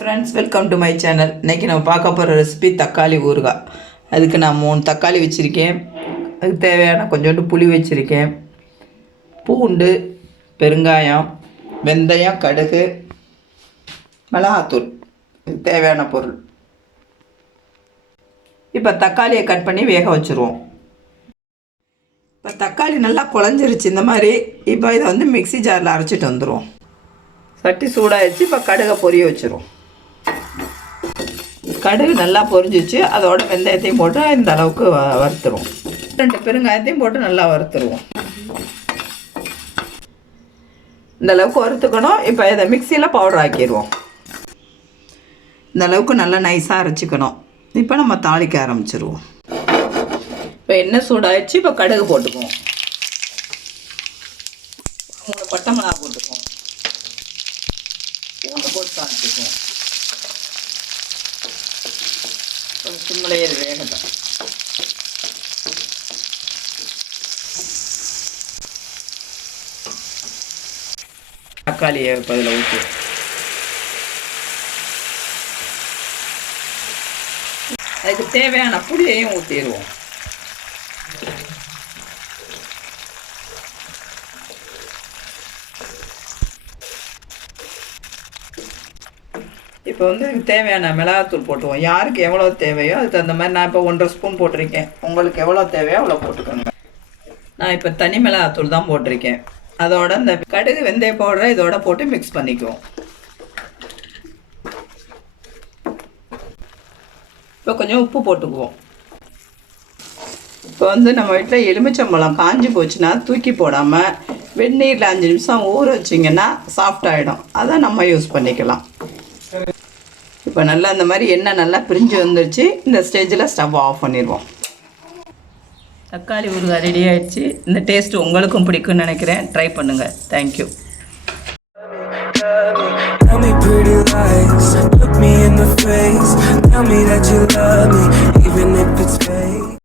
Friends, welcome to my channel. இன்றைக்கி நம்ம பார்க்க போகிற ரெசிபி தக்காளி ஊறுகாய். அதுக்கு நான் 3 தக்காளி வச்சுருக்கேன். அதுக்கு தேவையான கொஞ்சோண்டு புளி வச்சுருக்கேன். பூண்டு, பெருங்காயம், வெந்தயம், கடுகு, மிளகாத்தூள், இதுக்கு தேவையான பொருள். இப்போ தக்காளியை கட் பண்ணி வேக வச்சுருவோம். இப்போ தக்காளி நல்லா குழஞ்சிருச்சு இந்த மாதிரி. இப்போ இதை வந்து மிக்ஸி ஜாரில் அரைச்சிட்டு வந்துடுவோம். சட்டி சூடாகிடுச்சு. இப்போ கடுகை பொரிய வச்சுருவோம். கடுகு நல்லா பொரிஞ்சிச்சு. அதோட வெந்தயத்தையும் போட்டு இந்த அளவுக்கு வறுத்துருவோம். 2 பெருங்காயத்தையும் போட்டு நல்லா வறுத்துருவோம். இந்த அளவுக்கு வறுத்துக்கணும். இப்போ இதை மிக்சியில் பவுடர் ஆக்கிடுவோம். இந்த அளவுக்கு நல்லா நைஸாக அரைச்சிக்கணும். இப்போ நம்ம தாளிக்க ஆரம்பிச்சிருவோம். இப்போ எண்ணெய் சூடாகிடுச்சு. இப்போ கடுகு போட்டுக்குவோம். 3 பட்டை மிளகா போட்டுக்குவோம். பூண்டு போட்டு தாளிச்சுக்குவோம். சிம்மிலேயே வேகட்டும். தக்காளியை பதில் ஊற்றி அதுக்கு தேவையான புளியையும் ஊற்றிடுவோம். இப்போ வந்து தேவையான மிளகாத்தூள் போட்டுவோம். யாருக்கு எவ்வளோ தேவையோ அதுக்கு தகுந்த மாதிரி. நான் இப்போ 1.5 ஸ்பூன் போட்டிருக்கேன். உங்களுக்கு எவ்வளோ தேவையோ அவ்வளோ போட்டுக்கோங்க. நான் இப்போ தனி மிளகாத்தூள் தான் போட்டிருக்கேன். அதோட இந்த கடுகு வெந்தய பவுடரை இதோட போட்டு மிக்ஸ் பண்ணிக்குவோம். இப்போ கொஞ்சம் உப்பு போட்டுக்குவோம். இப்போ வந்து நம்ம வீட்டில் எலுமிச்சம்பழம் காஞ்சி போச்சுன்னா தூக்கி போடாமல் வெந்நீரில் 5 நிமிஷம் ஊற வச்சிங்கன்னா சாஃப்டாகிடும். அதை நம்ம யூஸ் பண்ணிக்கலாம். இப்போ நல்லா இந்த மாதிரி எண்ணெய் நல்லா பிரிஞ்சு வந்துடுச்சு. இந்த ஸ்டேஜில் ஸ்டவ் ஆஃப் பண்ணிடுவோம். தக்காளி ஊறுகாய் ரெடி ஆகிடுச்சு. இந்த டேஸ்ட்டு உங்களுக்கும் பிடிக்கும்னு நினைக்கிறேன். ட்ரை பண்ணுங்கள். Thank you. Tell me pretty lies, look me in the face, tell me that you love me, even if it's